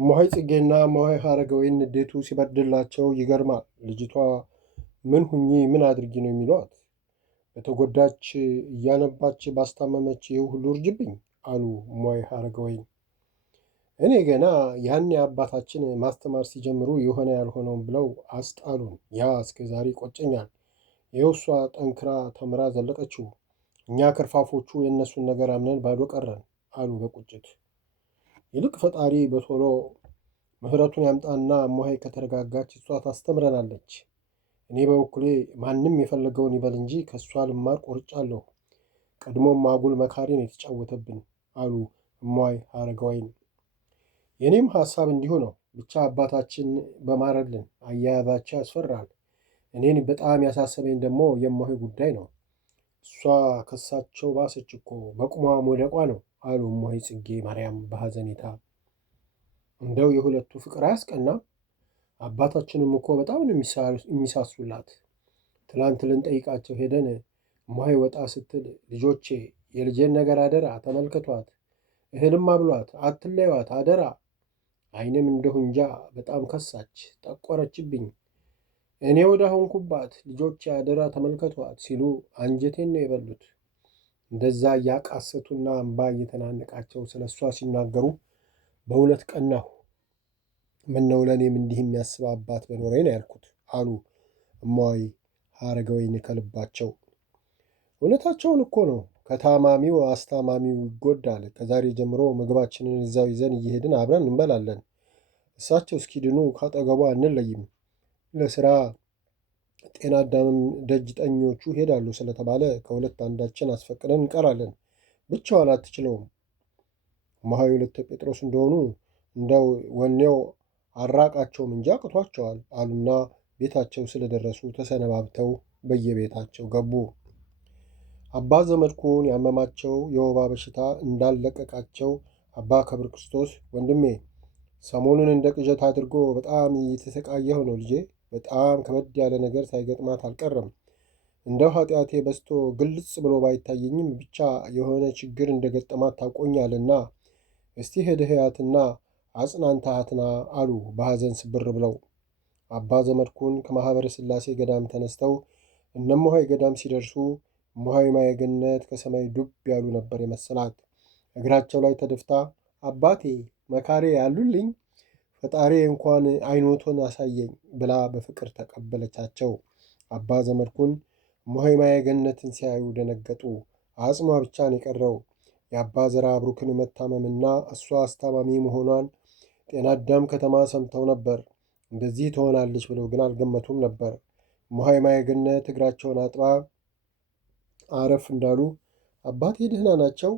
እማሆይ ጽጌና እማሆይ ሐረገወይን ንዴቱ ሲበርድላቸው ይገርማል። ልጅቷ ምን ሁኚ ምን አድርጊ ነው የሚሏት? በተጎዳች እያነባች ባስታመመች ይህ ሁሉ እርጅብኝ አሉ እማሆይ ሐረገወይን። እኔ ገና ያኔ አባታችን ማስተማር ሲጀምሩ የሆነ ያልሆነውን ብለው አስጣሉን። ያ እስከ ዛሬ ይቆጨኛል። ይኸው እሷ ጠንክራ ተምራ ዘለቀችው። እኛ ከርፋፎቹ የእነሱን ነገር አምነን ባዶ ቀረን አሉ በቁጭት። ይልቅ ፈጣሪ በቶሎ ምሕረቱን ያምጣና እማሆይ ከተረጋጋች እሷ ታስተምረናለች። እኔ በበኩሌ ማንም የፈለገውን ይበል እንጂ ከእሷ ልማር ቆርጫለሁ። ቀድሞም አጉል መካሪ ነው የተጫወተብን አሉ እማሆይ ሐረገወይን። የእኔም ሐሳብ እንዲሁ ነው። ብቻ አባታችን በማረልን። አያያዛቸው ያስፈራል። እኔን በጣም ያሳሰበኝ ደግሞ የእማሆይ ጉዳይ ነው። እሷ ከሳቸው ባሰች እኮ በቁሟ መውደቋ ነው አሉ እማሆይ ጽጌ ማርያም በሐዘኔታ። እንደው የሁለቱ ፍቅር አያስቀናም? አባታችንም እኮ በጣም ነው የሚሳሱላት። ትላንት ልንጠይቃቸው ሄደን እማሆይ ወጣ ስትል ልጆቼ የልጄን ነገር አደራ ተመልከቷት፣ እህልም አብሏት፣ አትለዩዋት አደራ። አይንም እንደሁ እንጃ በጣም ከሳች፣ ጠቆረችብኝ። እኔ ወደ ሆንኩባት ልጆቼ አደራ ተመልከቷት ሲሉ አንጀቴን ነው የበሉት። እንደዛ እያቃሰቱና እምባ እየተናነቃቸው ስለ እሷ ሲናገሩ በእውነት ቀናሁ። ምነው ለእኔም እንዲህ የሚያስብ አባት በኖረኝ ነው ያልኩት አሉ እማሆይ ሐረገወይን ከልባቸው። እውነታቸውን እኮ ነው። ከታማሚው አስታማሚው ይጎዳል። ከዛሬ ጀምሮ ምግባችንን እዛው ይዘን እየሄድን አብረን እንበላለን። እሳቸው እስኪድኑ ካጠገቧ አንለይም። ለስራ ጤና አዳምም ደጅ ጠኞቹ ሄዳሉ ስለተባለ ከሁለት አንዳችን አስፈቅደን እንቀራለን። ብቻዋን አትችለውም። እማሆይ ወለተ ጴጥሮስ እንደሆኑ እንደው ወኔው አራቃቸውም እንጂ አቅቷቸዋል አሉና ቤታቸው ስለደረሱ ተሰነባብተው በየቤታቸው ገቡ። አባ ዘመድኩን ያመማቸው የወባ በሽታ እንዳለቀቃቸው አባ ከብረ ክርስቶስ ወንድሜ ሰሞኑን እንደ ቅዠት አድርጎ በጣም እየተሰቃየሁ ነው ልጄ። በጣም ከበድ ያለ ነገር ሳይገጥማት አልቀረም። እንደው ኃጢአቴ በስቶ ግልጽ ብሎ ባይታየኝም ብቻ የሆነ ችግር እንደገጠማት ታውቆኛልና እስቲ ሄደህ እያትና አጽናንታሃትና አሉ በሐዘን ስብር ብለው። አባ ዘመድኩን ከማኅበረ ሥላሴ ገዳም ተነስተው እነ እማሆይ ገዳም ሲደርሱ እማሆይ ማየገነት ከሰማይ ዱብ ያሉ ነበር የመሰላት። እግራቸው ላይ ተደፍታ አባቴ መካሬ ያሉልኝ ፈጣሪ እንኳን አይኖቶን አሳየኝ ብላ በፍቅር ተቀበለቻቸው። አባ ዘመድኩን እማሆይ ማየገነትን ሲያዩ ደነገጡ። አጽሟ ብቻ ነው የቀረው። የአባ ዘራ ብሩክን መታመምና እሷ አስታማሚ መሆኗን ጤና አዳም ከተማ ሰምተው ነበር። እንደዚህ ትሆናለች ብለው ግን አልገመቱም ነበር። እማሆይ ማየገነት እግራቸውን አጥባ አረፍ እንዳሉ አባቴ ደህና ናቸው?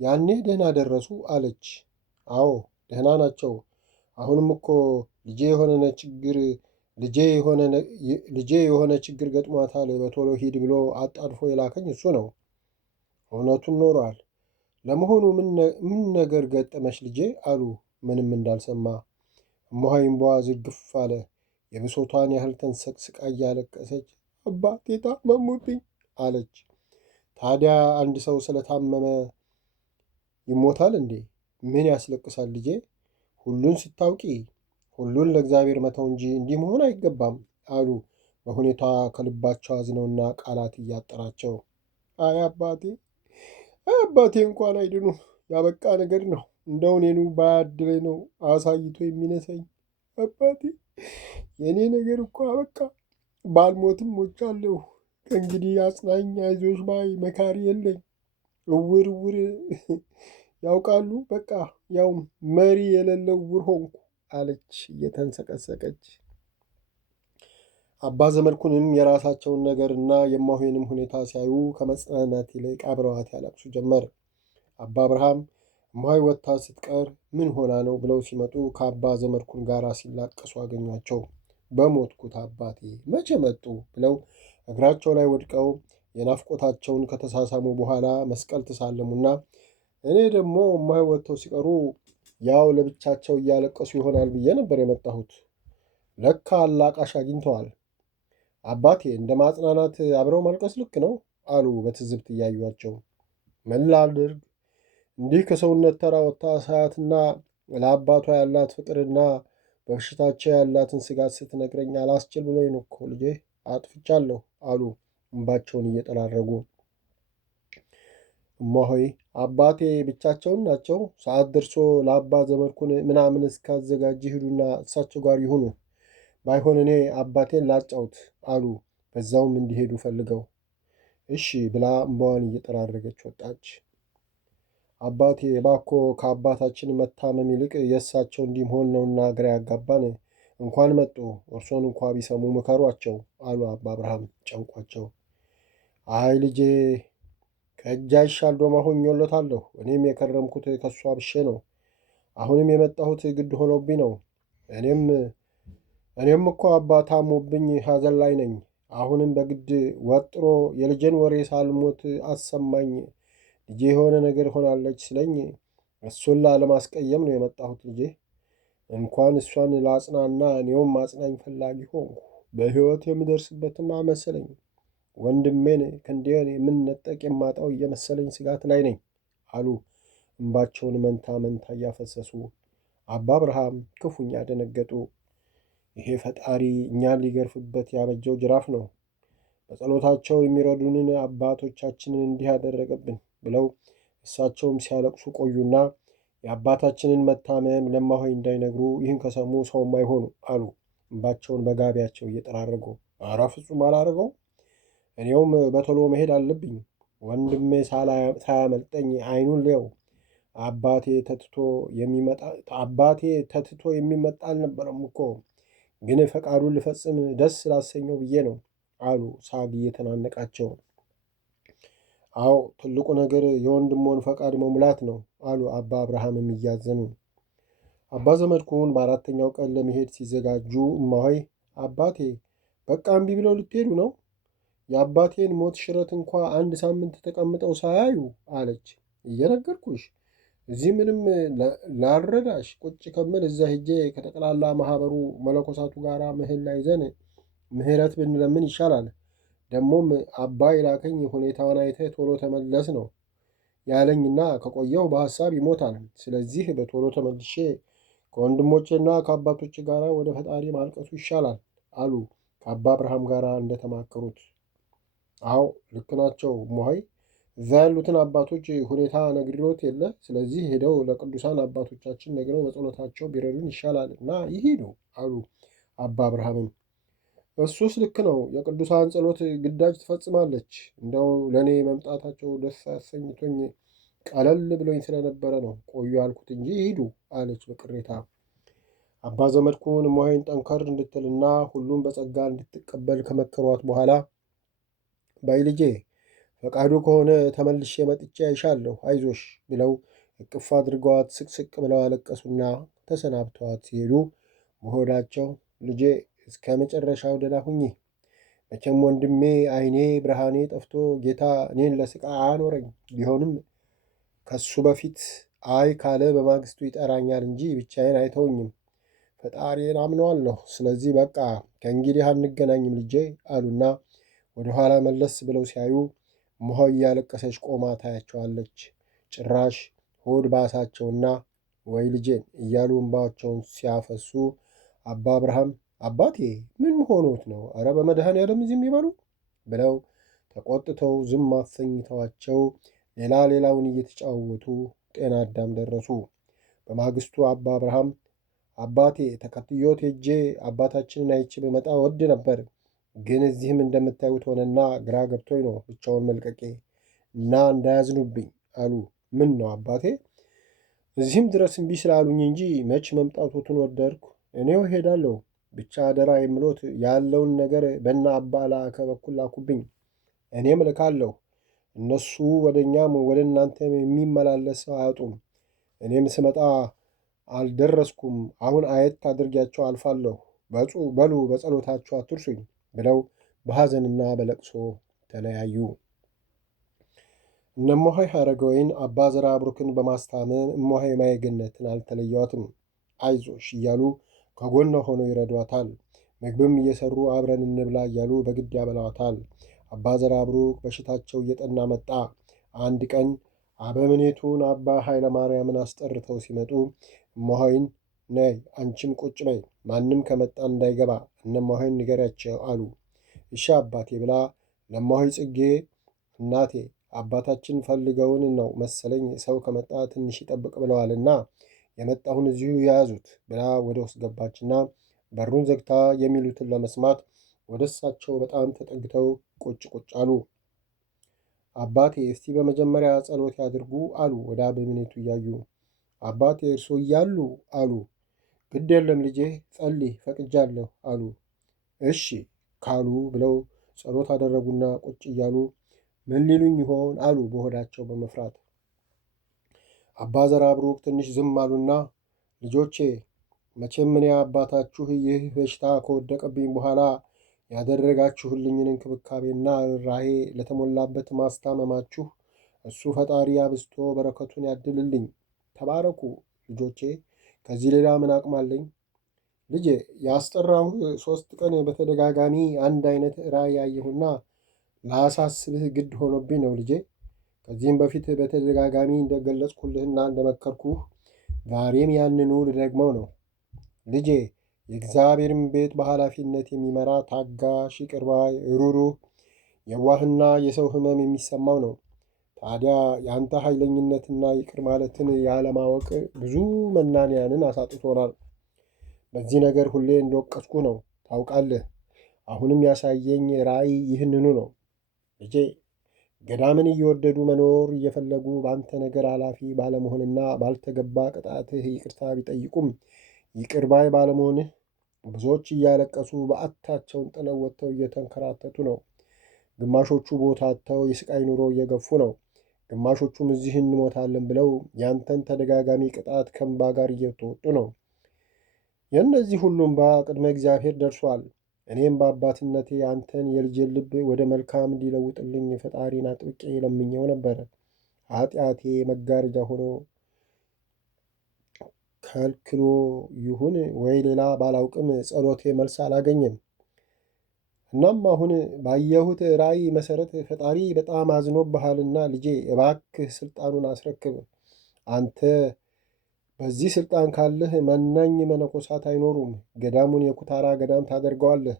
ያኔ ደህና ደረሱ አለች። አዎ ደህና ናቸው። አሁንም እኮ ልጄ የሆነ ችግር ገጥሟታል፣ በቶሎ ሂድ ብሎ አጣድፎ የላከኝ እሱ ነው። እውነቱን ኖሯል። ለመሆኑ ምን ነገር ገጠመሽ ልጄ አሉ ምንም እንዳልሰማ። እማሆይ እምባዋ ዝግፍ አለ። የብሶቷን ያህል ተንሰቅስቃ እያለቀሰች አባቴ ታመሙብኝ አለች። ታዲያ አንድ ሰው ስለታመመ ይሞታል እንዴ? ምን ያስለቅሳል ልጄ? ሁሉን ስታውቂ ሁሉን ለእግዚአብሔር መተው እንጂ እንዲህ መሆን አይገባም አሉ በሁኔታ ከልባቸው አዝነውና ቃላት እያጠራቸው። አይ አባቴ እንኳን አይድኑ ያበቃ ነገር ነው። እንደው እኔኑ ባያድለኝ ነው አሳይቶ የሚነሳኝ። አባቴ የእኔ ነገር እኮ አበቃ። ባልሞትም ሞቻለሁ። ከእንግዲህ አጽናኝ አይዞሽ ባይ መካሪ የለኝ። እውር ያውቃሉ። በቃ ያው መሪ የሌለው እውር ሆንኩ አለች እየተንሰቀሰቀች። አባ ዘመድኩንም የራሳቸውን ነገርና የእማሆይንም ሁኔታ ሲያዩ ከመጽናናት ይልቅ አብረዋት ያለቅሱ ጀመር። አባ አብርሃም እማሆይ ወጥታ ስትቀር ምን ሆና ነው ብለው ሲመጡ ከአባ ዘመድኩን ጋር ሲላቀሱ አገኟቸው። በሞትኩት አባቴ መቼ መጡ ብለው እግራቸው ላይ ወድቀው የናፍቆታቸውን ከተሳሳሙ በኋላ መስቀል ተሳለሙና እኔ ደግሞ እማሆይ ወጥተው ሲቀሩ ያው ለብቻቸው እያለቀሱ ይሆናል ብዬ ነበር የመጣሁት። ለካ አላቃሽ አግኝተዋል። አባቴ እንደ ማጽናናት አብረው ማልቀስ ልክ ነው አሉ በትዝብት እያዩቸው። ምን ላድርግ እንዲህ ከሰውነት ተራ ወጥታ ሳያትና ለአባቷ ያላት ፍቅርና በበሽታቸው ያላትን ስጋት ስትነግረኝ አላስችል ብሎኝ ነው እኮ ልጄ፣ አጥፍቻለሁ አሉ እንባቸውን እየጠራረጉ። እማሆይ አባቴ ብቻቸውን ናቸው። ሰዓት ደርሶ ለአባ ዘመድኩን ምናምን እስካዘጋጅ ሂዱና እሳቸው ጋር ይሁኑ። ባይሆን እኔ አባቴን ላጫውት አሉ በዛውም እንዲሄዱ ፈልገው። እሺ ብላ እምባዋን እየጠራረገች ወጣች። አባቴ እባክዎ ከአባታችን መታመም ይልቅ የእሳቸው እንዲህ መሆን ነውና ግራ ያጋባን። እንኳን መጡ፣ እርሶን እንኳ ቢሰሙ ምከሯቸው አሉ አባ አብርሃም ጨንቋቸው። አይ ልጄ ከእጅ አይሻል ዶማ ሆኜለታለሁ። እኔም የከረምኩት ከእሷ ብሼ ነው። አሁንም የመጣሁት ግድ ሆኖብኝ ነው። እኔም እኮ አባ ታሞብኝ ሐዘን ላይ ነኝ። አሁንም በግድ ወጥሮ የልጄን ወሬ ሳልሞት አሰማኝ። ልጄ የሆነ ነገር ሆናለች ስለኝ እሱን ላለማስቀየም ነው የመጣሁት። ልጄ እንኳን እሷን ላጽናና እኔውም አጽናኝ ፈላጊ ሆንኩ። በሕይወት የምደርስበትም አመሰለኝ። ወንድሜን ክንዴን የምንነጠቅ የማጣው እየመሰለኝ ስጋት ላይ ነኝ አሉ እንባቸውን መንታ መንታ እያፈሰሱ። አባ አብርሃም ክፉኛ ደነገጡ። ይሄ ፈጣሪ እኛን ሊገርፍበት ያበጀው ጅራፍ ነው። በጸሎታቸው የሚረዱንን አባቶቻችንን እንዲህ ያደረገብን ብለው እሳቸውም ሲያለቅሱ ቆዩና የአባታችንን መታመም ለማሆይ እንዳይነግሩ ይህን ከሰሙ ሰውም አይሆኑ አሉ እንባቸውን በጋቢያቸው እየጠራረጉ። ኧረ ፍጹም አላረገው፣ እኔውም በቶሎ መሄድ አለብኝ። ወንድሜ ሳያመልጠኝ አይኑን ሊየው። አባቴ ተትቶ የሚመጣ አልነበረም እኮ፣ ግን ፈቃዱን ልፈጽም ደስ ላሰኘው ብዬ ነው አሉ ሳግ እየተናነቃቸው። አዎ ትልቁ ነገር የወንድሞን ፈቃድ መሙላት ነው አሉ አባ አብርሃምም እያዘኑ። አባ ዘመድኩን በአራተኛው ቀን ለመሄድ ሲዘጋጁ እማሆይ አባቴ በቃ እምቢ ብለው ልትሄዱ ነው? የአባቴን ሞት ሽረት እንኳ አንድ ሳምንት ተቀምጠው ሳያዩ አለች። እየነገርኩሽ እዚህ ምንም ላልረዳሽ ቁጭ ከምል እዛ ሄጄ ከጠቅላላ ማህበሩ መነኮሳቱ ጋር ምህላ ይዘን ምህረት ብንለምን ይሻላል። ደግሞም አባይ ላከኝ ሁኔታውን አይተህ ቶሎ ተመለስ ነው ያለኝና ከቆየው በሐሳብ ይሞታል። ስለዚህ በቶሎ ተመልሼ ከወንድሞቼና ከአባቶች ጋር ወደ ፈጣሪ ማልቀሱ ይሻላል አሉ ከአባ አብርሃም ጋር እንደተማከሩት። አዎ ልክ ናቸው እማሆይ፣ እዛ ያሉትን አባቶች ሁኔታ ነግሬዎት የለ። ስለዚህ ሄደው ለቅዱሳን አባቶቻችን ነግረው በጸሎታቸው ቢረዱን ይሻላል እና ይሄዱ አሉ አባ አብርሃምም። እሱስ ልክ ነው። የቅዱሳን ጸሎት ግዳጅ ትፈጽማለች። እንደው ለእኔ መምጣታቸው ደስ አሰኝቶኝ ቀለል ብሎኝ ስለነበረ ነው ቆዩ ያልኩት እንጂ ይሂዱ አለች በቅሬታ። አባ ዘመድኩን እማሆይን ጠንከር እንድትልና ሁሉም በጸጋ እንድትቀበል ከመከሯት በኋላ ባይ ልጄ ፈቃዱ ከሆነ ተመልሼ መጥቼ አይሻለሁ፣ አይዞሽ ብለው እቅፍ አድርገዋት ስቅስቅ ብለው አለቀሱና ተሰናብተዋት ሲሄዱ በሆዳቸው ልጄ እስከ መጨረሻው ደህና ሁኚ። መቼም ወንድሜ አይኔ ብርሃኔ ጠፍቶ ጌታ እኔን ለስቃይ አኖረኝ። ቢሆንም ከሱ በፊት አይ ካለ በማግስቱ ይጠራኛል እንጂ ብቻዬን አይተውኝም። ፈጣሪን አምነዋለሁ። ስለዚህ በቃ ከእንግዲህ አንገናኝም ልጄ አሉና ወደ ኋላ መለስ ብለው ሲያዩ እማሆይ እያለቀሰች ቆማ ታያቸዋለች። ጭራሽ ሆድ ባሳቸውና ወይ ልጄን እያሉ እንባቸውን ሲያፈሱ አባ አብርሃም አባቴ ምን መሆኖት ነው? ኧረ በመድኃኔዓለም ዝም ይበሉ ብለው ተቆጥተው ዝም አሰኝተዋቸው ሌላውን እየተጫወቱ ጤና አዳም ደረሱ። በማግስቱ አባ አብርሃም አባቴ ተከትዮት ሄጄ አባታችንን አይቼ በመጣ ወድ ነበር፣ ግን እዚህም እንደምታዩት ሆነና ግራ ገብቶኝ ነው ብቻውን መልቀቄ እና እንዳያዝኑብኝ አሉ። ምን ነው አባቴ? እዚህም ድረስ እምቢ ስላሉኝ እንጂ መች መምጣቶትን ወደድኩ። እኔው ሄዳለሁ። ብቻ አደራ የምሎት ያለውን ነገር በና አባ ላከ በኩል ላኩብኝ። እኔም ልካለሁ። እነሱ ወደ እኛም ወደ እናንተም የሚመላለስ ሰው አያጡም። እኔም ስመጣ አልደረስኩም። አሁን አየት አድርጊያቸው አልፋለሁ። በሉ በጸሎታቸው አትርሱኝ ብለው በሐዘንና በለቅሶ ተለያዩ። እነ እማሆይ ሐረገወይን አባ ዘርዓ ብሩክን በማስታመም እማሆይ ማየገነትን አልተለየዋትም። አይዞሽ እያሉ ከጎኗ ሆነው ይረዷታል። ምግብም እየሰሩ አብረን እንብላ እያሉ በግድ ያበላዋታል። አባ ዘርዓ ብሩክ በሽታቸው እየጠና መጣ። አንድ ቀን አበምኔቱን አባ ኃይለ ማርያምን አስጠርተው ሲመጡ እማሆይን ነይ አንቺም ቁጭ በይ፣ ማንም ከመጣ እንዳይገባ እነማሆይን ንገሪያቸው አሉ። እሺ አባቴ ብላ ለእማሆይ ጽጌ እናቴ አባታችን ፈልገውን ነው መሰለኝ ሰው ከመጣ ትንሽ ይጠብቅ ብለዋልና የመጣሁን እዚሁ የያዙት ብላ ወደ ውስጥ ገባችና በሩን ዘግታ የሚሉትን ለመስማት ወደ እሳቸው በጣም ተጠግተው ቁጭ ቁጭ አሉ። አባቴ እስቲ በመጀመሪያ ጸሎት ያድርጉ አሉ ወደ አበምኔቱ እያዩ። አባቴ እርሶ እያሉ አሉ። ግድ የለም ልጄ ጸልይ ፈቅጃለሁ አሉ። እሺ ካሉ ብለው ጸሎት አደረጉና ቁጭ እያሉ ምን ሊሉኝ ይሆን አሉ በሆዳቸው በመፍራት። አባ ዘርአብሩክ ትንሽ ዝም አሉና ልጆቼ መቼም እኔ አባታችሁ ይህ በሽታ ከወደቀብኝ በኋላ ያደረጋችሁልኝን እንክብካቤና ርኅራኄ ለተሞላበት ማስታመማችሁ እሱ ፈጣሪ አብዝቶ በረከቱን ያድልልኝ። ተባረኩ ልጆቼ፣ ከዚህ ሌላ ምን አቅም አለኝ? ልጄ ያስጠራሁህ 3 ቀን በተደጋጋሚ አንድ አይነት ራእይ ያየሁና ላሳስብህ ግድ ሆኖብኝ ነው ልጄ። ከዚህም በፊት በተደጋጋሚ እንደገለጽኩልህና እንደመከርኩህ ዛሬም ያንኑ ልደግመው ነው ልጄ። የእግዚአብሔርን ቤት በኃላፊነት የሚመራ ታጋሽ፣ ይቅር ባይ፣ ሩሩህ፣ የዋህና የሰው ሕመም የሚሰማው ነው። ታዲያ የአንተ ኃይለኝነትና ይቅር ማለትን ያለማወቅ ብዙ መናንያንን አሳጥቶናል። በዚህ ነገር ሁሌ እንደወቀስኩ ነው ታውቃለህ። አሁንም ያሳየኝ ራእይ ይህንኑ ነው ልጄ። ገዳምን እየወደዱ መኖር እየፈለጉ በአንተ ነገር ኃላፊ ባለመሆንና ባልተገባ ቅጣትህ ይቅርታ ቢጠይቁም ይቅር ባይ ባለመሆንህ ብዙዎች እያለቀሱ በዓታቸውን ጥለው ወጥተው እየተንከራተቱ ነው። ግማሾቹ ቦታ አጥተው የስቃይ ኑሮ እየገፉ ነው። ግማሾቹም እዚህ እንሞታለን ብለው ያንተን ተደጋጋሚ ቅጣት ከእንባ ጋር እየተወጡ ነው። የእነዚህ ሁሉም እንባ ቅድመ እግዚአብሔር ደርሷል። እኔም በአባትነቴ አንተን የልጄን ልብ ወደ መልካም እንዲለውጥልኝ ፈጣሪን አጥብቄ ለምኘው ነበረ። ኃጢአቴ መጋረጃ ሆኖ ከልክሎ ይሁን ወይ ሌላ ባላውቅም ጸሎቴ መልስ አላገኘም። እናም አሁን ባየሁት ራእይ መሰረት ፈጣሪ በጣም አዝኖብሃልና ልጄ እባክህ ስልጣኑን አስረክብ። አንተ በዚህ ስልጣን ካለህ መናኝ መነኮሳት አይኖሩም። ገዳሙን የኩታራ ገዳም ታደርገዋለህ።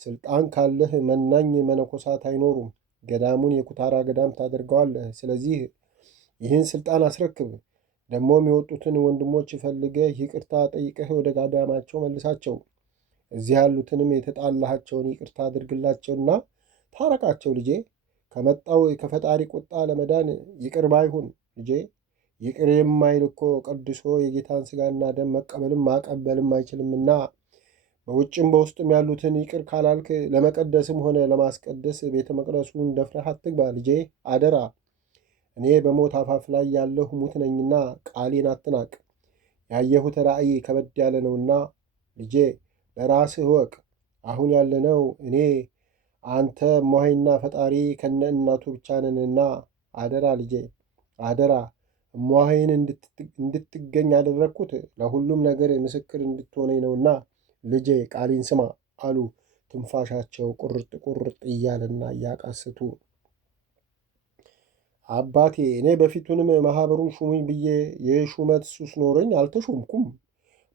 ስልጣን ካለህ መናኝ መነኮሳት አይኖሩም። ገዳሙን የኩታራ ገዳም ታደርገዋለህ። ስለዚህ ይህን ስልጣን አስረክብ። ደግሞም የወጡትን ወንድሞች ፈልገህ ይቅርታ ጠይቀህ ወደ ገዳማቸው መልሳቸው። እዚህ ያሉትንም የተጣላሃቸውን ይቅርታ አድርግላቸውና ታረቃቸው ልጄ። ከመጣው ከፈጣሪ ቁጣ ለመዳን ይቅር ባይሁን ልጄ። ይቅር የማይል እኮ ቀድሶ የጌታን ሥጋና ደም መቀበልም ማቀበልም አይችልምና በውጭም በውስጥም ያሉትን ይቅር ካላልክ ለመቀደስም ሆነ ለማስቀደስ ቤተ መቅደሱን ደፍረህ አትግባ ልጄ፣ አደራ። እኔ በሞት አፋፍ ላይ ያለሁ ሙት ነኝና ቃሌን አትናቅ። ያየሁት ራእይ ከበድ ያለ ነውና ልጄ ለራስህ እወቅ። አሁን ያለነው እኔ፣ አንተ፣ እማሆይና ፈጣሪ ከነ እናቱ ብቻ ነንና አደራ ልጄ አደራ። እማሆይን እንድትገኝ ያደረግኩት ለሁሉም ነገር ምስክር እንድትሆነኝ ነውና ልጄ ቃሌን ስማ አሉ ትንፋሻቸው ቁርጥ ቁርጥ እያለና እያቃስቱ። አባቴ እኔ በፊቱንም ማኅበሩን ሹሙኝ ብዬ የሹመት ሱስ ኖረኝ አልተሾምኩም።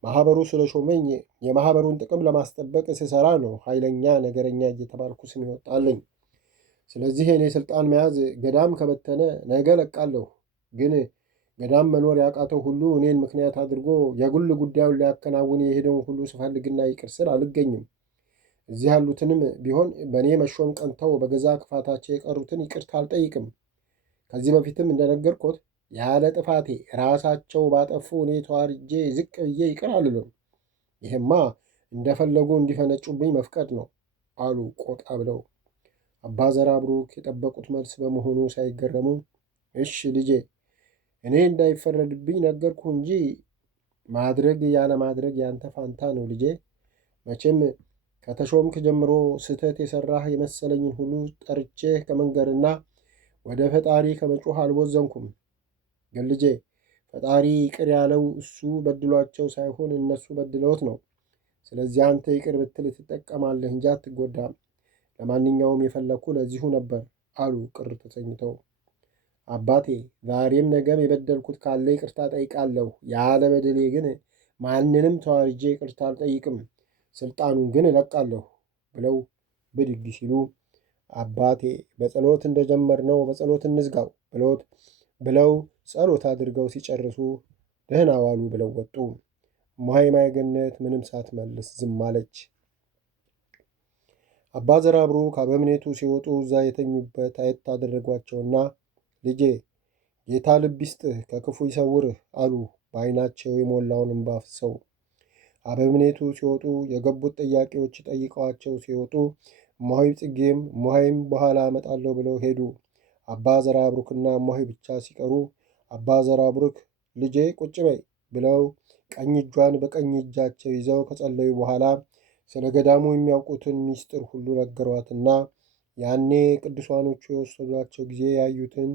ማኅበሩ ስለ ሾመኝ የማኅበሩን ጥቅም ለማስጠበቅ ስሰራ ነው ኃይለኛ ነገረኛ እየተባልኩ ስም ይወጣለኝ። ስለዚህ እኔ ሥልጣን መያዝ ገዳም ከበተነ ነገ ለቃለሁ። ግን ገዳም መኖር ያቃተው ሁሉ እኔን ምክንያት አድርጎ የግል ጉዳዩን ሊያከናውን የሄደውን ሁሉ ስፈልግና ይቅር ስል አልገኝም። እዚህ ያሉትንም ቢሆን በእኔ መሾም ቀንተው በገዛ ክፋታቸው የቀሩትን ይቅርታ አልጠይቅም። ከዚህ በፊትም እንደነገርኩት ያለ ጥፋቴ ራሳቸው ባጠፉ እኔ ተዋርጄ ዝቅ ብዬ ይቅር አልልም። ይህማ እንደፈለጉ እንዲፈነጩብኝ መፍቀድ ነው አሉ ቆጣ ብለው። አባ ዘርአብሩክ የጠበቁት መልስ በመሆኑ ሳይገረሙ እሽ ልጄ፣ እኔ እንዳይፈረድብኝ ነገርኩ እንጂ ማድረግ ያለ ማድረግ ያንተ ፋንታ ነው ልጄ። መቼም ከተሾምክ ጀምሮ ስህተት የሠራህ የመሰለኝን ሁሉ ጠርቼህ ከመንገርና ወደ ፈጣሪ ከመጮህ አልቦዘንኩም። ግን ልጄ ፈጣሪ ይቅር ያለው እሱ በድሏቸው ሳይሆን እነሱ በድለውት ነው። ስለዚህ አንተ ይቅር ብትል ትጠቀማለህ እንጂ አትጎዳም። ለማንኛውም የፈለግኩ ለዚሁ ነበር አሉ ቅር ተሰኝተው። አባቴ ዛሬም ነገም የበደልኩት ካለ ይቅርታ ጠይቃለሁ። ያለ በደሌ ግን ማንንም ተዋርጄ ይቅርታ አልጠይቅም። ስልጣኑን ግን እለቃለሁ ብለው ብድግ ሲሉ አባቴ በጸሎት እንደጀመርነው በጸሎት እንዝጋው ብለው ጸሎት አድርገው ሲጨርሱ ደህና ዋሉ ብለው ወጡ። እማሆይ ገነት ምንም ሳትመልስ ዝም አለች። አባ ዘራብሩክ አበምኔቱ ሲወጡ እዛ የተኙበት አየት አደረጓቸውና ልጄ ጌታ ልብ ይስጥህ ከክፉ ይሰውርህ አሉ በዓይናቸው የሞላውን እንባ አፍስሰው። አበምኔቱ ሲወጡ የገቡት ጥያቄዎች ጠይቀዋቸው ሲወጡ እማሆይ ጽጌም እማሆይም በኋላ እመጣለሁ ብለው ሄዱ። አባ ዘራብሩክና እማሆይ ብቻ ሲቀሩ አባ ዘራብሩክ ልጄ ቁጭ በይ ብለው ቀኝ እጇን በቀኝ እጃቸው ይዘው ከጸለዩ በኋላ ስለ ገዳሙ የሚያውቁትን ምስጢር ሁሉ ነገሯትና ያኔ ቅዱሳኖቹ የወሰዷቸው ጊዜ ያዩትን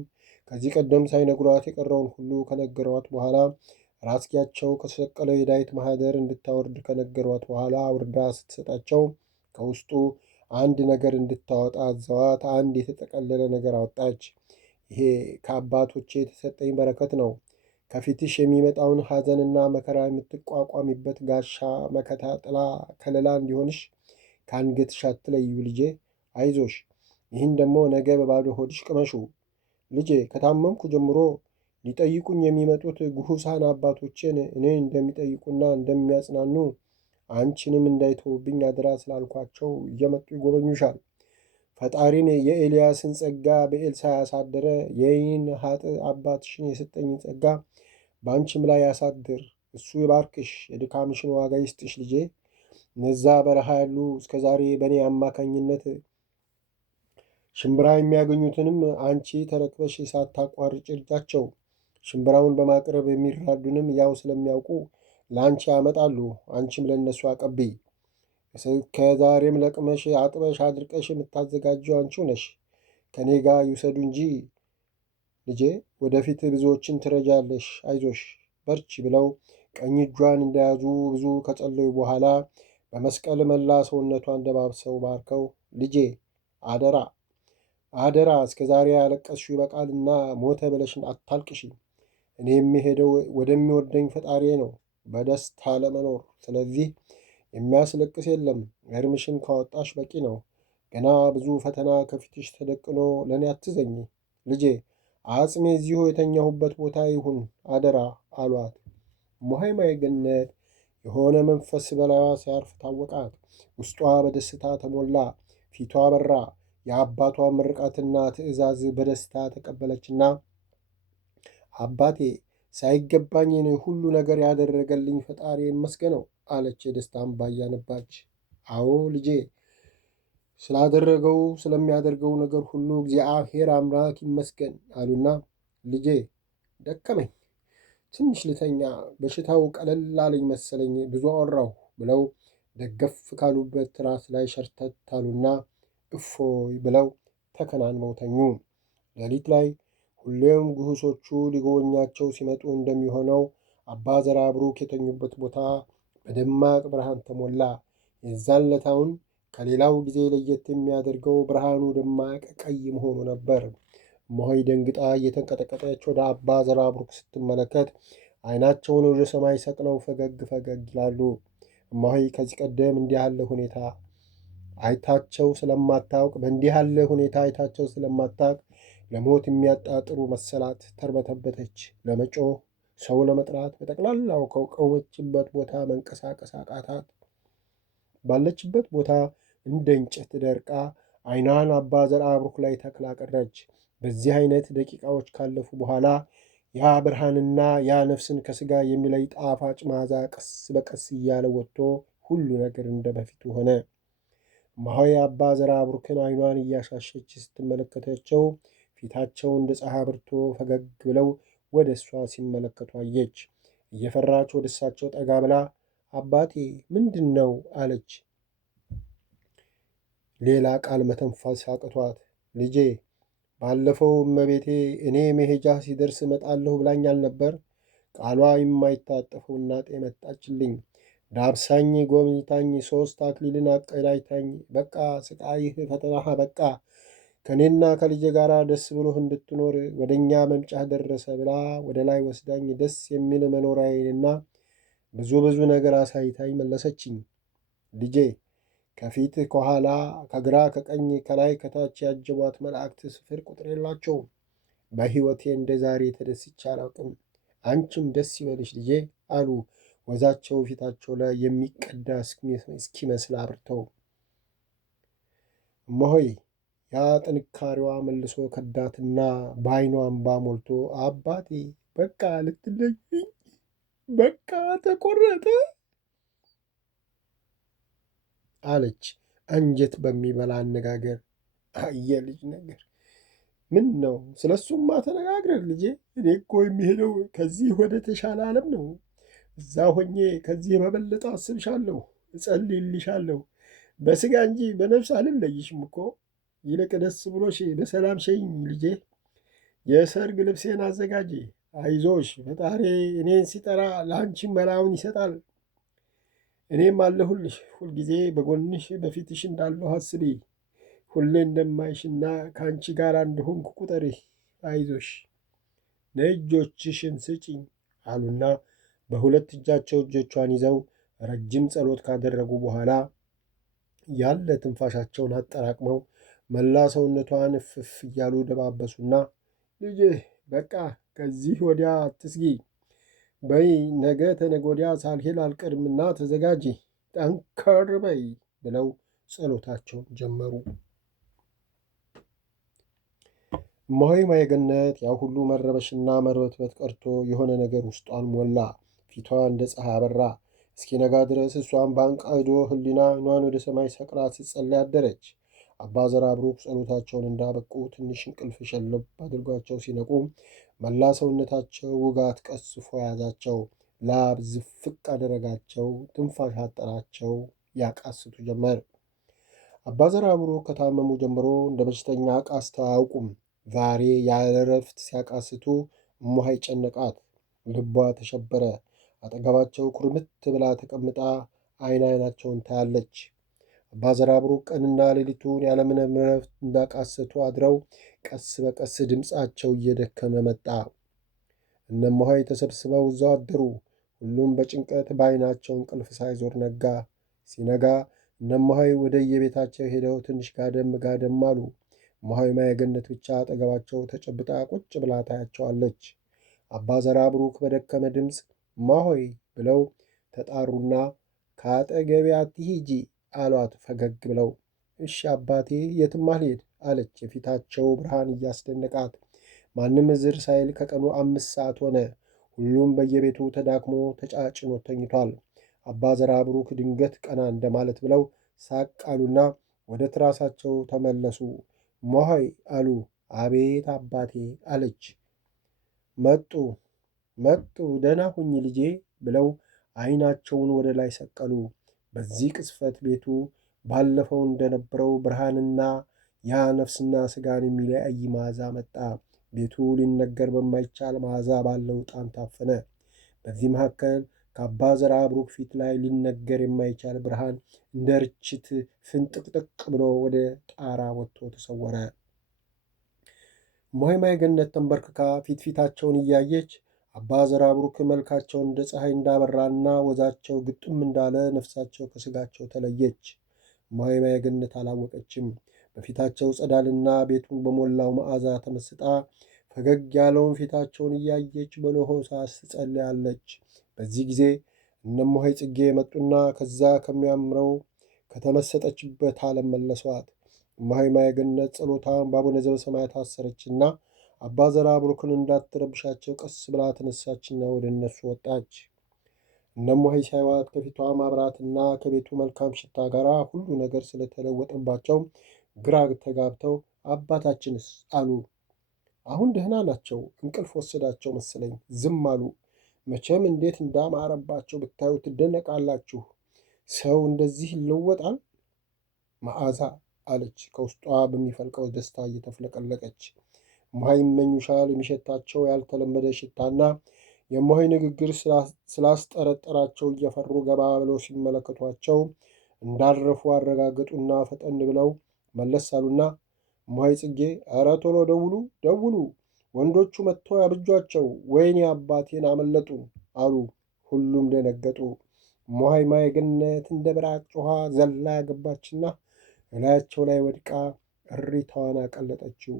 ከዚህ ቀደም ሳይነግሯት የቀረውን ሁሉ ከነገሯት በኋላ ራስጌያቸው ከተሰቀለው የዳዊት ማህደር እንድታወርድ ከነገሯት በኋላ አውርዳ ስትሰጣቸው ከውስጡ አንድ ነገር እንድታወጣ አዘዋት። አንድ የተጠቀለለ ነገር አወጣች። ይሄ ከአባቶቼ የተሰጠኝ በረከት ነው። ከፊትሽ የሚመጣውን ሐዘንና መከራ የምትቋቋሚበት ጋሻ፣ መከታ፣ ጥላ፣ ከለላ እንዲሆንሽ ከአንገትሽ አትለዩ ልጄ፣ አይዞሽ። ይህን ደግሞ ነገ በባዶ ሆድሽ ቅመሹ ልጄ። ከታመምኩ ጀምሮ ሊጠይቁኝ የሚመጡት ጉሁሳን አባቶችን እኔን እንደሚጠይቁና እንደሚያጽናኑ አንቺንም እንዳይተውብኝ አደራ ስላልኳቸው እየመጡ ይጎበኙሻል። ፈጣሪን የኤልያስን ጸጋ በኤልሳ ያሳደረ የይህን ሀጥ አባትሽን የሰጠኝን ጸጋ በአንቺም ላይ ያሳድር። እሱ ይባርክሽ፣ የድካምሽን ዋጋ ይስጥሽ ልጄ። እነዛ በረሃ ያሉ እስከ ዛሬ በእኔ አማካኝነት ሽምብራ የሚያገኙትንም አንቺ ተረክበሽ ሳታቋርጭ እርጃቸው። ሽምብራውን በማቅረብ የሚራዱንም ያው ስለሚያውቁ ለአንቺ ያመጣሉ። አንቺም ለእነሱ አቀብይ። ከዛሬም ለቅመሽ አጥበሽ አድርቀሽ የምታዘጋጀው አንቺው ነሽ። ከእኔ ጋር ይውሰዱ እንጂ ልጄ፣ ወደፊት ብዙዎችን ትረጃለሽ። አይዞሽ በርቺ ብለው ቀኝ እጇን እንደያዙ ብዙ ከጸለዩ በኋላ በመስቀል መላ ሰውነቷን ደባብሰው ባርከው ልጄ አደራ አደራ፣ እስከ ዛሬ ያለቀስሹ ይበቃልና ሞተ ብለሽን አታልቅሽ። እኔ የምሄደው ወደሚወደኝ ፈጣሪ ነው በደስታ ለመኖር። ስለዚህ የሚያስለቅስ የለም። እርምሽን ካወጣሽ በቂ ነው። ገና ብዙ ፈተና ከፊትሽ ተደቅኖ ለእኔ አትዘኝ ልጄ። አጽሜ እዚሁ የተኛሁበት ቦታ ይሁን አደራ አሏት። እማሆይ ገነት የሆነ መንፈስ በላይዋ ሲያርፍ ታወቃት። ውስጧ በደስታ ተሞላ፣ ፊቷ በራ። የአባቷ ምርቃትና ትእዛዝ በደስታ ተቀበለችና አባቴ ሳይገባኝን ሁሉ ነገር ያደረገልኝ ፈጣሪ ይመስገነው አለች የደስታ እንባ እያነባች። አዎ ልጄ፣ ስላደረገው ስለሚያደርገው ነገር ሁሉ እግዚአብሔር አምላክ ይመስገን አሉና ልጄ ደከመኝ፣ ትንሽ ልተኛ፣ በሽታው ቀለል አለኝ መሰለኝ፣ ብዙ አወራሁ ብለው ደገፍ ካሉበት ትራስ ላይ ሸርተት አሉና እፎይ ብለው ተከናንበው ተኙ። ሌሊት ላይ ሁሌም ጉሁሶቹ ሊጎበኛቸው ሲመጡ እንደሚሆነው አባ ዘራብሩክ የተኙበት ቦታ በደማቅ ብርሃን ተሞላ። የዛን ለታውን ከሌላው ጊዜ ለየት የሚያደርገው ብርሃኑ ደማቅ ቀይ መሆኑ ነበር። እማሆይ ደንግጣ እየተንቀጠቀጠች ወደ አባ ዘራብሩክ ስትመለከት ዓይናቸውን ወደ ሰማይ ሰቅለው ፈገግ ፈገግ ይላሉ። እማሆይ ከዚህ ቀደም እንዲህ ያለ ሁኔታ አይታቸው ስለማታውቅ በእንዲህ ያለ ሁኔታ አይታቸው ስለማታውቅ ለሞት የሚያጣጥሩ መሰላት። ተርበተበተች። ለመጮህ ሰው ለመጥራት በጠቅላላው ከቆመችበት ቦታ መንቀሳቀስ አቃታት። ባለችበት ቦታ እንደ እንጨት ደርቃ ዓይኗን አባ ዘርአብሩክ ላይ ተክላ ቀረች። በዚህ አይነት ደቂቃዎች ካለፉ በኋላ ያ ብርሃንና ያ ነፍስን ከስጋ የሚለይ ጣፋጭ መዓዛ ቀስ በቀስ እያለ ወጥቶ ሁሉ ነገር እንደ በፊቱ ሆነ። እማሆይ አባ ዘርአብሩክን ዓይኗን እያሻሸች ስትመለከታቸው ፊታቸው እንደ ፀሐይ በርቶ ፈገግ ብለው ወደ እሷ ሲመለከቱ አየች። እየፈራች ወደ እሳቸው ጠጋ ብላ አባቴ ምንድን ነው አለች። ሌላ ቃል መተንፈስ አቅቷት ልጄ ባለፈው እመቤቴ እኔ መሄጃ ሲደርስ እመጣለሁ ብላኝ አልነበር? ቃሏ የማይታጠፈው እናቴ መጣችልኝ። ዳብሳኝ ጎብኝታኝ 3 አክሊልን አቀዳጅታኝ በቃ ስቃይህ ፈተናህ በቃ ከእኔና ከልጄ ጋር ደስ ብሎህ እንድትኖር ወደ እኛ መምጫህ ደረሰ ብላ ወደ ላይ ወስዳኝ ደስ የሚል መኖሪያዬንና ብዙ ብዙ ነገር አሳይታኝ መለሰችኝ። ልጄ ከፊት ከኋላ ከግራ ከቀኝ ከላይ ከታች ያጀቧት መላእክት ስፍር ቁጥር የላቸውም። በሕይወቴ እንደ ዛሬ ተደስቼ አላውቅም። አንቺም ደስ ይበልሽ ልጄ አሉ ወዛቸው ፊታቸው ላይ የሚቀዳ እስኪመስል አብርተው። እመሆይ ያ ጥንካሬዋ መልሶ ከዳትና በዓይኗ እንባ ሞልቶ አባቴ በቃ ልትለይኝ በቃ ተቆረጠ አለች አንጀት በሚበላ አነጋገር። አየ ልጅ ነገር ምን ነው? ስለ እሱማ ተነጋግረን ልጄ። እኔ እኮ የሚሄደው ከዚህ ወደ ተሻለ ዓለም ነው። እዛ ሆኜ ከዚህ በበለጠ አስብሻለሁ፣ እጸልይልሻለሁ። በሥጋ እንጂ በነፍስ አልለይሽም እኮ። ይልቅ ደስ ብሎሽ በሰላም ሸኝ ልጄ። የሰርግ ልብሴን አዘጋጂ። አይዞሽ፣ ፈጣሪ እኔን ሲጠራ ለአንቺም መላውን ይሰጣል። እኔም አለሁልሽ። ሁልጊዜ በጎንሽ በፊትሽ እንዳለሁ አስቢ። ሁሌ እንደማይሽና ከአንቺ ጋር እንደሆንኩ ቁጠሪ። አይዞሽ፣ እጆችሽን ስጪኝ አሉና በሁለት እጃቸው እጆቿን ይዘው ረጅም ጸሎት ካደረጉ በኋላ ያለ ትንፋሻቸውን አጠራቅመው መላ ሰውነቷን እፍፍ እያሉ ደባበሱና ልጄ በቃ ከዚህ ወዲያ አትስጊ በይ፣ ነገ ተነገ ወዲያ ሳልሄድ አልቀርምና ተዘጋጂ፣ ጠንከር በይ ብለው ጸሎታቸውን ጀመሩ። እመሆይ ማየገነት ያ ሁሉ መረበሽና መርበትበት ቀርቶ የሆነ ነገር ውስጧን ሞላ። ፊቷ እንደ ፀሐይ አበራ። እስኪነጋ ድረስ እሷን በአንቃዶ ሕሊና ዓይኗን ወደ ሰማይ ሰቅላ ስትጸለይ አደረች። አባ ዘርዓ ብሩክ ጸሎታቸውን እንዳበቁ ትንሽ እንቅልፍ ሸለብ አድርጓቸው ሲነቁ መላ ሰውነታቸው ውጋት ቀስፎ ያዛቸው። ላብ ዝፍቅ አደረጋቸው። ትንፋሽ አጠራቸው። ያቃስቱ ጀመር። አባ ዘርዓ ብሩክ ከታመሙ ጀምሮ እንደ በሽተኛ ቃስተው አያውቁም። ዛሬ ያለ እረፍት ሲያቃስቱ እመሆይ ጨነቃት። ልቧ ተሸበረ። አጠገባቸው ኩርምት ብላ ተቀምጣ አይናቸውን ታያለች። አባ ዘርዓ ብሩክ ቀንና ሌሊቱን ያለምንም እረፍት እንዳቃሰቱ አድረው ቀስ በቀስ ድምፃቸው እየደከመ መጣ። እነ እመሆይ ተሰብስበው እዛው አደሩ። ሁሉም በጭንቀት በዓይናቸው እንቅልፍ ሳይዞር ነጋ። ሲነጋ እነ እመሆይ ወደ የቤታቸው ሄደው ትንሽ ጋደም ጋደም አሉ። እመሆይ ማየገነት ብቻ አጠገባቸው ተጨብጣ ቁጭ ብላ ታያቸዋለች። አባ ዘርዓ ብሩክ በደከመ ድምፅ እመሆይ ብለው ተጣሩና ከአጠገቤ አትሂጂ አሏት ፈገግ ብለው። እሺ አባቴ የትም አልሄድ አለች የፊታቸው ብርሃን እያስደነቃት። ማንም እዝር ሳይል ከቀኑ 5 ሰዓት ሆነ። ሁሉም በየቤቱ ተዳክሞ ተጫጭኖ ተኝቷል። አባ ዘርዓ ብሩክ ድንገት ቀና እንደማለት ብለው ሳቅ አሉና ወደ ትራሳቸው ተመለሱ። እመሆይ አሉ። አቤት አባቴ አለች። መጡ ደህና ሁኝ ልጄ ብለው ዓይናቸውን ወደ ላይ ሰቀሉ። በዚህ ቅስፈት ቤቱ ባለፈው እንደነበረው ብርሃንና ያ ነፍስና ሥጋን የሚለያይ መዓዛ መጣ። ቤቱ ሊነገር በማይቻል መዓዛ ባለው ዕጣን ታፈነ። በዚህ መካከል ከአባ ዘርዓ ብሩክ ፊት ላይ ሊነገር የማይቻል ብርሃን እንደ ርችት ፍንጥቅጥቅ ብሎ ወደ ጣራ ወጥቶ ተሰወረ። እመሆይ ማየገነት ተንበርክካ ፊታቸውን እያየች አባ ዘርዓ ብሩክ መልካቸውን እንደ ፀሐይ እንዳበራና ወዛቸው ግጥም እንዳለ ነፍሳቸው ከሥጋቸው ተለየች። እመሆይ ማየገነት አላወቀችም። በፊታቸው ጸዳልና ቤቱን በሞላው መዓዛ ተመስጣ ፈገግ ያለውን ፊታቸውን እያየች በለሆሳስ ትጸልያለች። በዚህ ጊዜ እነ እመሆይ ጽጌ መጡና ከዛ ከሚያምረው ከተመሰጠችበት ዓለም መለሷት። እመሆይ ማየገነት ጸሎታን በአቡነ ዘበሰማያት አሰረችና አባ ዘርዓ ብሩክን እንዳትረብሻቸው ቀስ ብላ ተነሳችና ወደ እነሱ ወጣች። እነ እመሆይ ሳይዋት ከፊቷ ማብራትና ከቤቱ መልካም ሽታ ጋር ሁሉ ነገር ስለተለወጠባቸው ግራ ተጋብተው አባታችንስ አሉ። አሁን ደህና ናቸው። እንቅልፍ ወሰዳቸው መሰለኝ። ዝም አሉ። መቼም እንዴት እንዳማረባቸው ብታዩ ትደነቃላችሁ። ሰው እንደዚህ ይለወጣል? መዓዛ አለች ከውስጧ በሚፈልቀው ደስታ እየተፍለቀለቀች። እመሆይ ይመኙሻል። የሚሸታቸው ያልተለመደ ሽታና የእመሆይ ንግግር ስላስጠረጠራቸው እየፈሩ ገባ ብለው ሲመለከቷቸው እንዳረፉ አረጋገጡና ፈጠን ብለው መለስ አሉና እማሆይ ጽጌ ኧረ ቶሎ ደውሉ ደውሉ፣ ወንዶቹ መጥተው ያብጇቸው፣ ወይኔ አባቴን አመለጡን አሉ። ሁሉም ደነገጡ። እማሆይ ማየገነት እንደ ብራቅ ጮኻ ዘላ ገባችና እላያቸው ላይ ወድቃ እሪታዋን አቀለጠችው።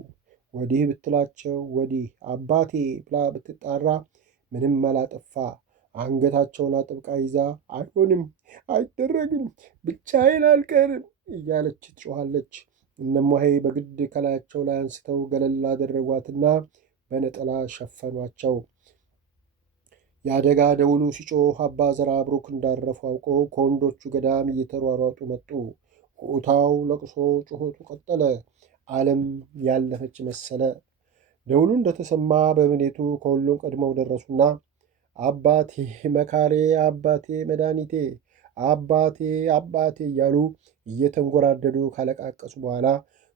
ወዲህ ብትላቸው ወዲህ አባቴ ብላ ብትጣራ ምንም አላጠፋ። አንገታቸውን አጥብቃ ይዛ አይሆንም፣ አይደረግም፣ ብቻዬን አልቀርም እያለች ትጮኻለች። እነማሄ በግድ ከላያቸው ላይ አንስተው ገለል አደረጓትና በነጠላ ሸፈኗቸው። የአደጋ ደውሉ ሲጮህ አባ ዘርዓ ብሩክ እንዳረፉ አውቀው ከወንዶቹ ገዳም እየተሯሯጡ መጡ። ቁታው፣ ለቅሶ፣ ጩኸቱ ቀጠለ። ዓለም ያለፈች መሰለ። ደውሉ እንደተሰማ በምኔቱ ከሁሉም ቀድመው ደረሱና አባቴ መካሬ፣ አባቴ መድኃኒቴ፣ አባቴ አባቴ እያሉ እየተንጎራደዱ ካለቃቀሱ በኋላ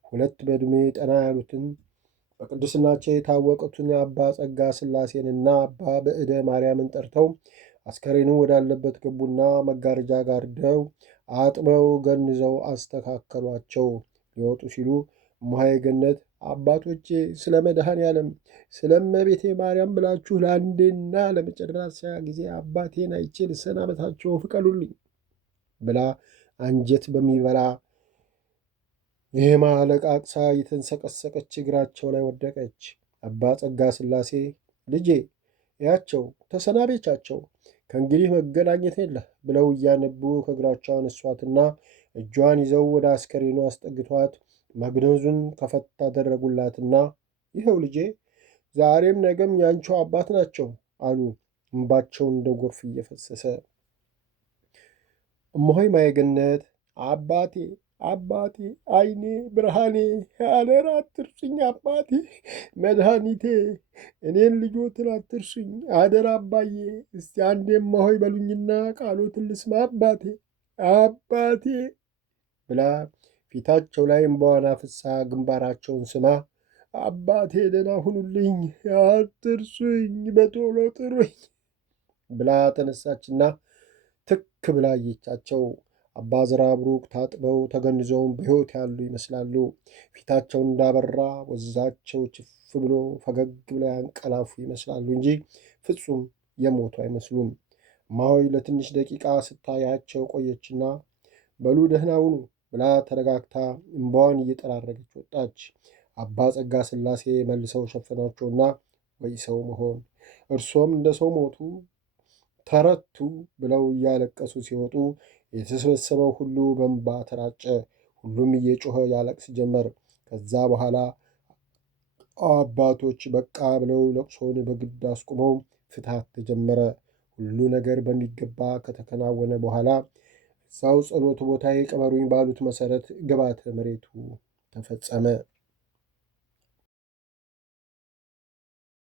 ሁለት በዕድሜ ጠና ያሉትን በቅድስናቸው የታወቁትን አባ ጸጋ ሥላሴንና አባ በዕደ ማርያምን ጠርተው አስከሬኑ ወዳለበት ገቡና መጋረጃ ጋርደው አጥበው ገንዘው አስተካከሏቸው። ሊወጡ ሲሉ እማሆይ ገነት አባቶቼ ስለ መድኃኔ ዓለም ስለ እመቤቴ ማርያም ብላችሁ ለአንዴና ለመጨረሻ ጊዜ አባቴን አይቼ ልሰናበታቸው ፍቀዱልኝ ብላ አንጀት በሚበላ ዜማ ለቃቅሳ የተንሰቀሰቀች እግራቸው ላይ ወደቀች። አባ ጸጋ ሥላሴ ልጄ ያቸው ተሰናቤቻቸው፣ ከእንግዲህ መገናኘት የለህ ብለው እያነቡ ከእግራቸው አነሷትና እጇን ይዘው ወደ አስከሬኑ አስጠግቷት መግነዙን ከፈት አደረጉላትና ይኸው ልጄ ዛሬም ነገም ያንቸው አባት ናቸው አሉ፣ እንባቸውን እንደ ጎርፍ እየፈሰሰ። እማሆይ ማየገነት አባቴ አባቴ፣ አይኔ ብርሃኔ፣ አደራ አትርሱኝ አባቴ፣ መድኃኒቴ፣ እኔን ልጆትን አትርሱኝ አደራ አባዬ፣ እስቲ አንዴ እማሆይ በሉኝና ቃሎትን ልስማ አባቴ አባቴ ብላ ፊታቸው ላይ እምባዋን አፍሳ ግንባራቸውን ስማ አባቴ ደህና ሁኑልኝ፣ አትርሱኝ፣ በቶሎ ጥሩኝ ብላ ተነሳችና ትክ ብላ አየቻቸው። አባ ዘርዓ ብሩክ ታጥበው ተገንዘውም በሕይወት ያሉ ይመስላሉ። ፊታቸውን እንዳበራ ወዛቸው ችፍ ብሎ ፈገግ ብለው ያንቀላፉ ይመስላሉ እንጂ ፍጹም የሞቱ አይመስሉም። እማሆይ ለትንሽ ደቂቃ ስታያቸው ቆየችና በሉ ደህና ሁኑ ብላ ተረጋግታ እምባዋን እየጠራረገች ወጣች። አባ ጸጋ ሥላሴ መልሰው ሸፈኗቸውና ወይ ሰው መሆን እርሶም እንደ ሰው ሞቱ ተረቱ ብለው እያለቀሱ ሲወጡ የተሰበሰበው ሁሉ በእንባ ተራጨ። ሁሉም እየጮኸ ያለቅስ ጀመር። ከዛ በኋላ አባቶች በቃ ብለው ለቅሶውን በግድ አስቁመው ፍትሐት ተጀመረ። ሁሉ ነገር በሚገባ ከተከናወነ በኋላ እዛው ጸሎት ቦታ ቅበሩኝ ባሉት መሰረት ግብዓተ መሬቱ ተፈጸመ።